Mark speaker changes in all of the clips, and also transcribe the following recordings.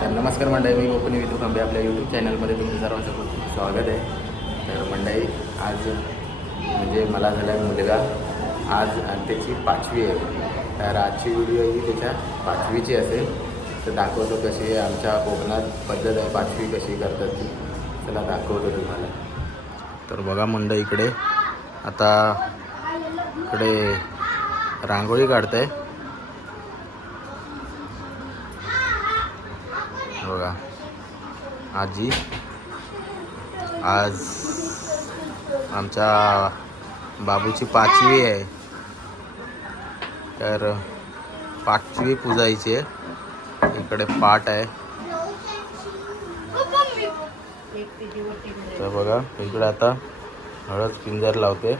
Speaker 1: तर नमस्कार मंडळी मी गोपनी विदू खांबे आपल्या यूट्यूब चॅनलमध्ये तुमचं सर्वांचं खूप स्वागत आहे. तर मंडळी आज म्हणजे मला झाला आहे मुलगा आज आणि त्याची पाचवी आहे. तर आजची व्हिडिओ ही त्याच्या पाचवीची असेल. तर दाखवतो कशी आहे आमच्या कोकणात पद्धत आहे पाचवी कशी करतात ती. चला दाखवतो तुम्हाला. तर बघा मंडळी इकडे आता इकडे रांगोळी काढत आहे आजी. आज आमच्या बाबूची पाचवी आहे. तर पाचवी पूजायची आहे. इकडे पाठ आहे. तर बघा इकडे आता हळद पिंजर लावते.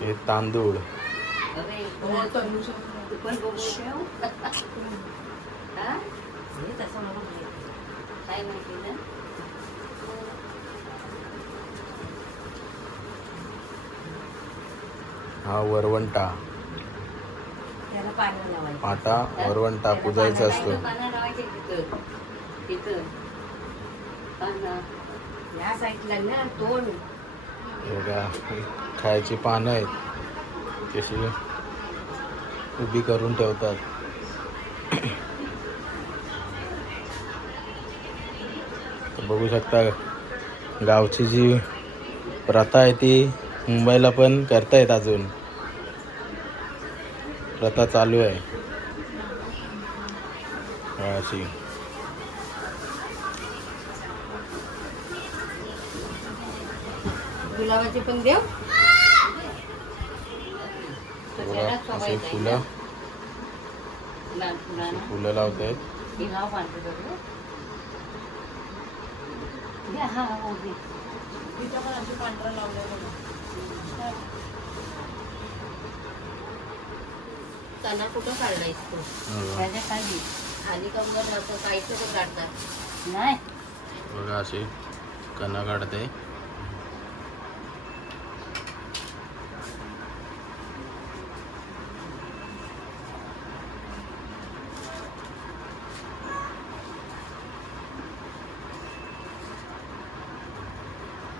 Speaker 1: हे तांदूळ.
Speaker 2: काय माहिती ना
Speaker 1: हा वरवंटा पाटा वरवंटा पूजायचा असतो. खायची पानं आहेत. कशी उभी करून ठेवतात. बघू शकता गावची जी प्रथा आहे ती मुंबईला पण करतायत अजून. प्रथा चालू आहे. अशी
Speaker 2: गुलाबाचे पण देव.
Speaker 1: बघा असे फुलं. फुलं लावत आहेत.
Speaker 2: त्यांना कुठं काढलायस तू? त्याच्याखाली. खाली कमर राहतं काहीच ते काढतात नाही.
Speaker 1: बघा असे कणा काढते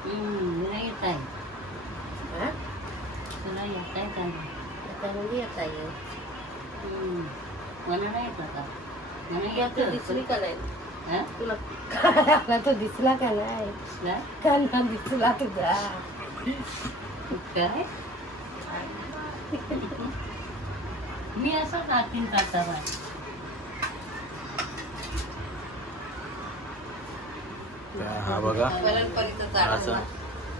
Speaker 2: हम्म, नाही येत आहे तुला येत आहे का येत मला नाही येत आता. मला येतं.
Speaker 3: दिसली का नाही?
Speaker 2: हा?
Speaker 3: तुला काना तो दिसला का नाही?
Speaker 2: ना?
Speaker 3: काना दिसला तुझा.
Speaker 2: काय? मी असं टाकीन काटावा
Speaker 1: हा बघा. असं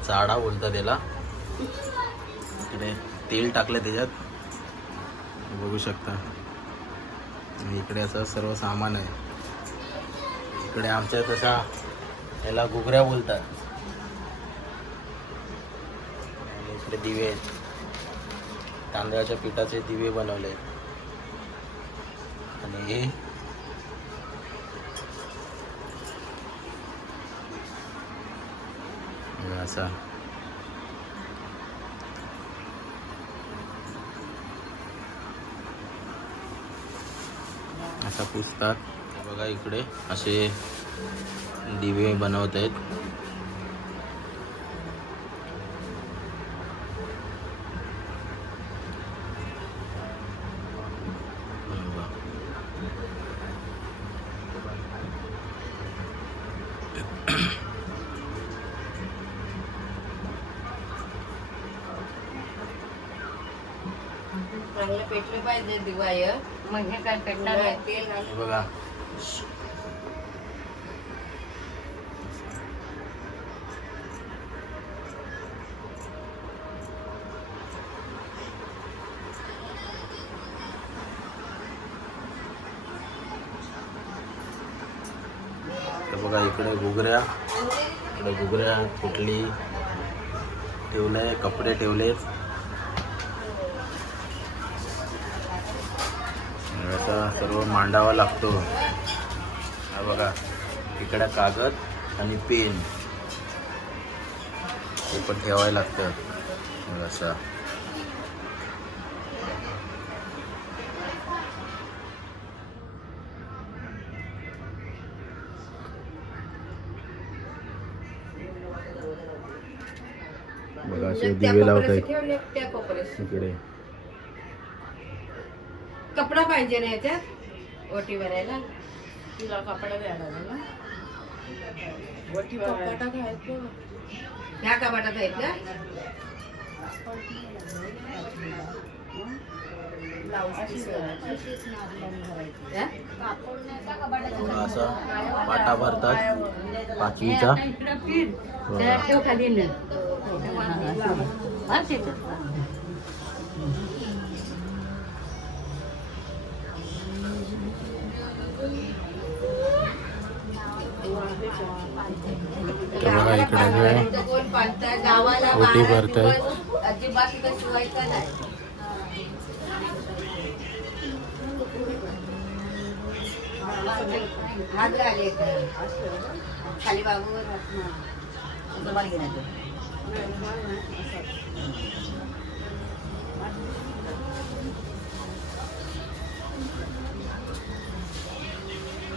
Speaker 1: चाडा बोलतात त्याला इकडे तेल टाकलं त्याच्यात. बघू शकता. आणि इकडे असं सर्व सामान आहे. इकडे आमच्या तसा याला घुगऱ्या बोलतात. आणि इकडे दिवे आहेत. तांदळाच्या पिठाचे दिवे बनवले आणि हे हे असा मासा पुसतात. बघा इकडे असे दिवे बनवत आहेत. चांगले
Speaker 3: चांगलं पेटलं पाहिजे दिवाय
Speaker 2: काय पेटणार आहे?
Speaker 3: तेल
Speaker 1: बघा. बघा इकडे घुगऱ्या इकडे घुगऱ्या कुठली ठेवले कपडे ठेवलेत असा सर्व मांडावा लागतो. हा बघा इकडे कागद आणि पेन. हे पण ठेवायला लागतं असा. बघा असे दिवे लावत आहेत. इकडे.
Speaker 3: कपडा पाहिजे ना याच्यात? ओटी भरायला.
Speaker 2: तुला कपडे द्यायला लागले ना.
Speaker 3: आहेत ना. ह्या कपाटात आहेत का?
Speaker 1: असा पाटा भरतात. पाचवीचा.
Speaker 2: ठेव खाली
Speaker 1: बघा इकडे जो ओटी
Speaker 3: बारा
Speaker 1: भरतायत.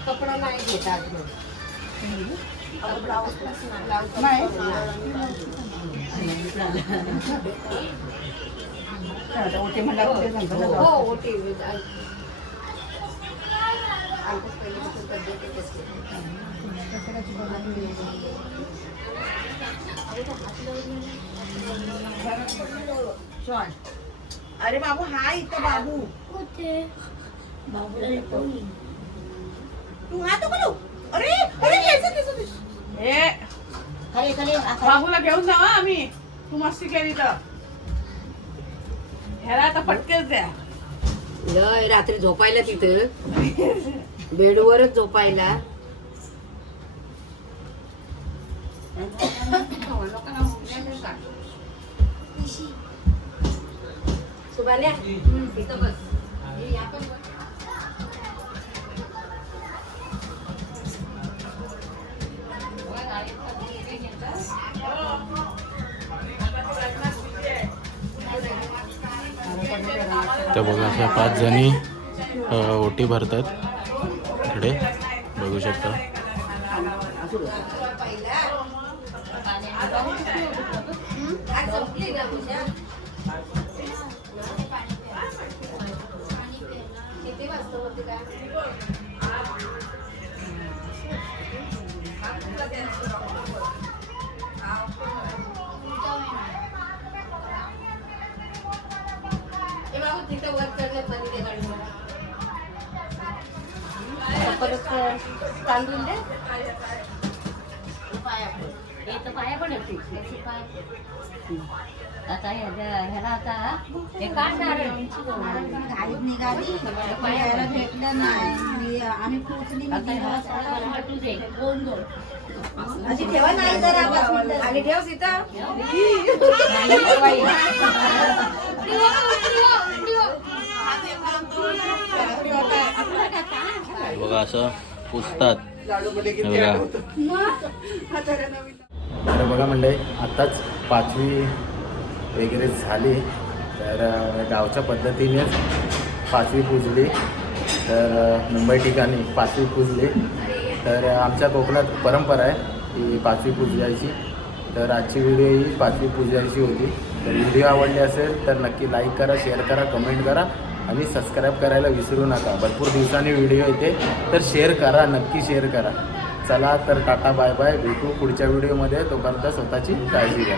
Speaker 3: दिवस नाही घेतात आले खाली बाबूवर
Speaker 2: जवळ गेला
Speaker 3: कपडा नाही घेतात हो ओटी आमच्याच पहिल्यापासून पद्धत आहे तशी.
Speaker 4: अरे बाबू हा इथं बाबू तू हा तो करू अरे बाबूला घेऊन जावा आम्ही. तू मस्ती केली तर. ह्याला आता पटकेच द्या.
Speaker 3: लय रात्री झोपायला तिथं. बेडवरच झोपायला. सुभाल्या तिथं बस.
Speaker 1: इथं बघा अशा पाच जणी ओटी भरतात. इकडे बघू शकता.
Speaker 2: परत तांदूळ दे. आता ह्याला ह्याला आता हे
Speaker 5: निघाली. भेटलं नाही. आणि आम्ही
Speaker 2: दोन दोन.
Speaker 5: अशी ठेवा नाही जरा
Speaker 3: ठेव सीता
Speaker 1: बघा असं पुसतात. बघा. तर बघा मंडळी आत्ताच पाचवी वगैरे झाली तर गावच्या पद्धतीनेच पाचवी पूजली तर मुंबई ठिकाणी पाचवी पूजली. तर आमच्या कोकणात परंपरा आहे की पाचवी पूजायची. तर आजची व्हिडिओ ही पाचवी पूजायची होती. तर व्हिडिओ आवडली असेल तर नक्की लाईक करा शेअर करा कमेंट करा. आणि सबस्क्राईब करायला विसरू नका. भरपूर दिवसांनी व्हिडिओ येते. तर शेअर करा नक्की शेअर करा. चला तर टाटा बाय बाय भेटू पुढच्या व्हिडिओमध्ये तोपर्यंत स्वतःची काळजी घ्या.